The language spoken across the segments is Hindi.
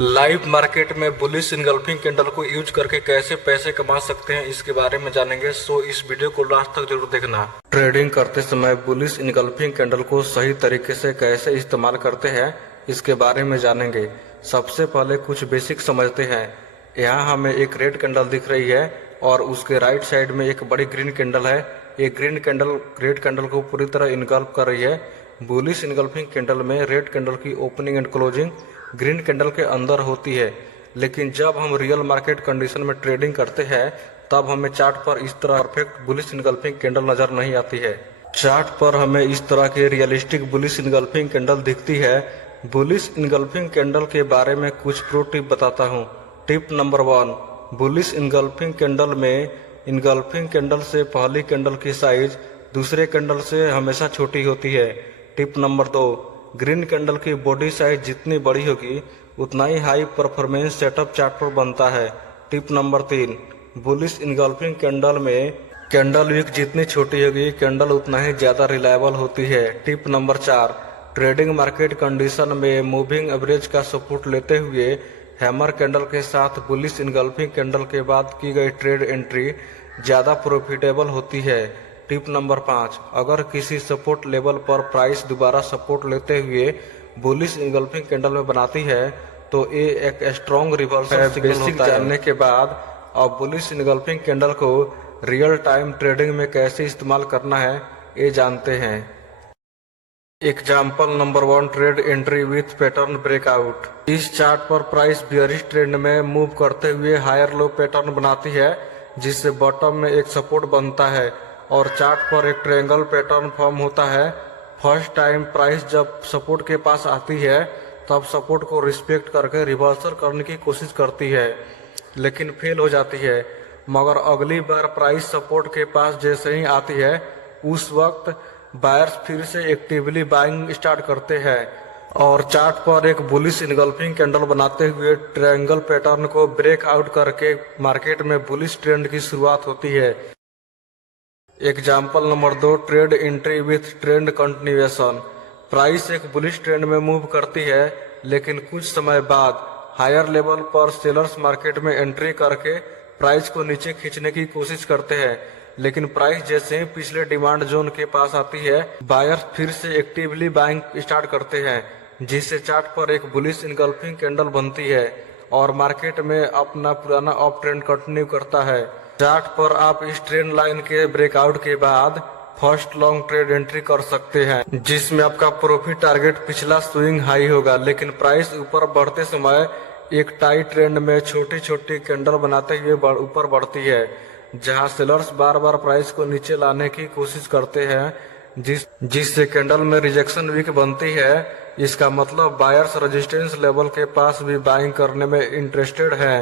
लाइव मार्केट में बुलिश इनगल्फिंग कैंडल को यूज करके कैसे पैसे कमा सकते हैं इसके बारे में जानेंगे। सो इस वीडियो को लास्ट तक जरूर देखना। ट्रेडिंग करते समय बुलिश इनगल्फिंग कैंडल को सही तरीके से कैसे इस्तेमाल करते हैं इसके बारे में जानेंगे। सबसे पहले कुछ बेसिक समझते हैं। यहाँ हमें एक रेड कैंडल दिख रही है और उसके राइट साइड में एक बड़ी ग्रीन कैंडल है। एक ग्रीन कैंडल रेड कैंडल को पूरी तरह इनगल्फ कर रही है। बुलिश इनगल्फिंग कैंडल में रेड कैंडल की opening and closing green candle के अंदर होती है, लेकिन जब हम रियल मार्केट कंडीशन में ट्रेडिंग करते हैं तब हमें चार्ट पर इस तरह परफेक्ट बुलिश इनगल्फिंग कैंडल नजर नहीं आती है। चार्ट पर हमें इस तरह के रियलिस्टिक बुलिश इनगल्फिंग कैंडल दिखती है। बुलिश इनगल्फिंग कैंडल के बारे में कुछ प्रो टिप बताता हूँ। Tip number 1, bullish engulfing candle में इनगल्फिंग कैंडल से पहली कैंडल की साइज दूसरे कैंडल से हमेशा छोटी होती है। टिप नंबर 2, ग्रीन कैंडल की बॉडी साइज जितनी बड़ी होगी उतना ही हाई परफॉर्मेंस सेटअप चार्ट पर बनता है। Tip number 3, bullish engulfing candle में कैंडल विक जितनी छोटी होगी कैंडल उतना ही ज्यादा रिलायबल होती है। Tip number 4, trading market condition में मूविंग एवरेज का सपोर्ट लेते हुए हैमर कैंडल के साथ बुलिश इनगल्फिंग कैंडल के बाद की गई ट्रेड एंट्री ज्यादा प्रॉफिटेबल होती है। टिप नंबर 5, अगर किसी सपोर्ट लेवल पर प्राइस दोबारा सपोर्ट लेते हुए बुलिश इनगल्फिंग कैंडल में बनाती है तो ये एक स्ट्रॉन्ग रिवर्सल सिग्नल होता है। जानने के बाद अब बुलिश इनगल्फिंग कैंडल को रियल टाइम ट्रेडिंग में कैसे इस्तेमाल करना है ये जानते हैं। Example number 1, trade entry with pattern breakout. इस चार्ट पर प्राइस बियरिश ट्रेंड में मूव करते हुए हायर लो पैटर्न बनाती है जिससे बॉटम में एक सपोर्ट बनता है और चार्ट पर एक ट्रायंगल पैटर्न फॉर्म होता है। फर्स्ट टाइम प्राइस जब सपोर्ट के पास आती है तब सपोर्ट को रिस्पेक्ट करके रिवर्सल करने की कोशिश करती है लेकिन फेल हो जाती है। मगर अगली बार प्राइस सपोर्ट के पास जैसे ही आती है उस वक्त बायर्स फिर से एक्टिवली बाइंग स्टार्ट करते हैं और चार्ट पर एक बुलिश इनगल्फिंग कैंडल बनाते हुए ट्रायंगल पैटर्न को ब्रेक आउट करके मार्केट में बुलिश ट्रेंड की शुरुआत होती है। Example number 2, trade entry with trend continuation. Price एक बुलिश ट्रेंड में मूव करती है लेकिन कुछ समय बाद हायर लेवल पर सेलर्स मार्केट में एंट्री करके प्राइस को नीचे खींचने की कोशिश करते हैं, लेकिन प्राइस जैसे ही पिछले डिमांड जोन के पास आती है बायर्स फिर से एक्टिवली बाइंग स्टार्ट करते हैं जिससे चार्ट पर एक बुलिश इनगल्फिंग कैंडल बनती है और मार्केट में अपना पुराना अप ट्रेंड कंटिन्यू करता है। चार्ट पर आप इस ट्रेंड लाइन के ब्रेकआउट के बाद फर्स्ट लॉन्ग ट्रेड एंट्री कर सकते हैं जिसमें आपका प्रॉफिट टारगेट पिछला स्विंग हाई होगा, लेकिन प्राइस ऊपर बढ़ते समय एक टाइट ट्रेंड में छोटी छोटी कैंडल बनाते हुए ऊपर बढ़ती है जहां सेलर्स बार बार प्राइस को नीचे लाने की कोशिश करते हैं जिससे कैंडल में रिजेक्शन वीक बनती है। इसका मतलब बायर्स रेजिस्टेंस लेवल के पास भी बाइंग करने में इंटरेस्टेड हैं।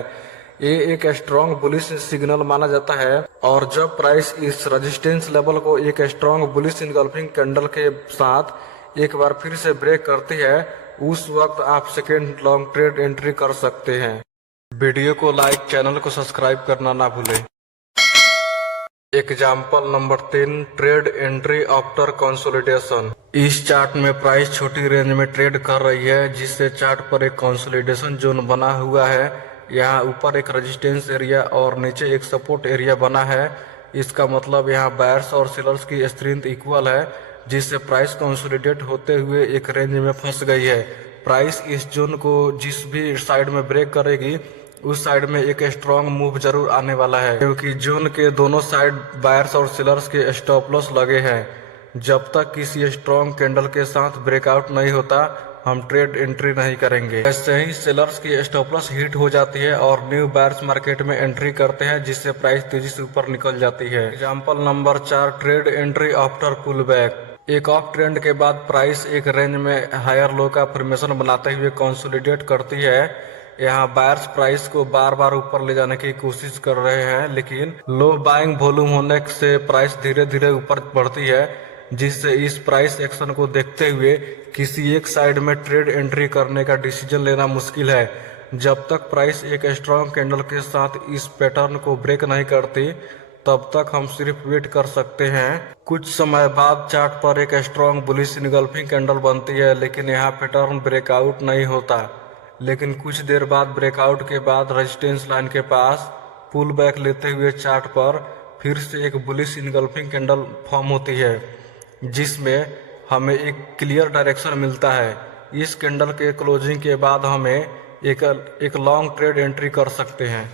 ये एक स्ट्रॉन्ग बुलिश सिग्नल माना जाता है और जब प्राइस इस रेजिस्टेंस लेवल को एक स्ट्रॉन्ग बुलिश इनगल्फिंग कैंडल के साथ एक बार फिर से ब्रेक करती है उस वक्त आप सेकेंड लॉन्ग ट्रेड एंट्री कर सकते हैं। वीडियो को लाइक, चैनल को सब्सक्राइब करना ना भूलें। Example number 3, trade entry after consolidation. इस चार्ट में प्राइस छोटी रेंज में ट्रेड कर रही है जिससे चार्ट पर एक कंसोलिडेशन जोन बना हुआ है। यहाँ ऊपर एक रेजिस्टेंस एरिया और नीचे एक सपोर्ट एरिया बना है। इसका मतलब यहाँ बायर्स और सेलर्स की स्ट्रेंथ इक्वल है जिससे प्राइस कंसोलिडेट होते हुए एक रेंज में फंस गई है। प्राइस इस जोन को जिस भी साइड में ब्रेक करेगी उस साइड में एक स्ट्रॉन्ग मूव जरूर आने वाला है क्योंकि जोन के दोनों साइड बायर्स और सेलर्स के स्टॉप लॉस लगे हैं। जब तक किसी स्ट्रॉन्ग कैंडल के साथ ब्रेकआउट नहीं होता हम ट्रेड एंट्री नहीं करेंगे। ऐसे ही सेलर्स की स्टॉप लॉस हिट हो जाती है और न्यू बायर्स मार्केट में एंट्री करते हैं जिससे प्राइस तेजी से ऊपर निकल जाती है। Example number 4, trade entry after pull back. एक ऑफ ट्रेंड के बाद प्राइस एक रेंज में हायर लो का फॉर्मेशन बनाते हुए कंसोलिडेट करती है। यहाँ बायर्स प्राइस को बार बार ऊपर ले जाने की कोशिश कर रहे हैं लेकिन लो बाइंग वॉल्यूम होने से प्राइस धीरे धीरे ऊपर बढ़ती है जिससे इस प्राइस एक्शन को देखते हुए किसी एक साइड में ट्रेड एंट्री करने का डिसीजन लेना मुश्किल है। जब तक प्राइस एक स्ट्रॉन्ग कैंडल के साथ इस पैटर्न को ब्रेक नहीं करती तब तक हम सिर्फ वेट कर सकते हैं। कुछ समय बाद चार्ट पर एक स्ट्रॉन्ग बुलिश इनगल्फिंग कैंडल बनती है लेकिन यहाँ पैटर्न ब्रेकआउट नहीं होता। लेकिन कुछ देर बाद ब्रेकआउट के बाद रेजिस्टेंस लाइन के पास पुल बैक लेते हुए चार्ट पर फिर से एक बुलिश इनगल्फिंग कैंडल फॉर्म होती है, जिसमें हमें एक क्लियर डायरेक्शन मिलता है। इस कैंडल के क्लोजिंग के बाद हमें एक लॉन्ग ट्रेड एंट्री कर सकते हैं।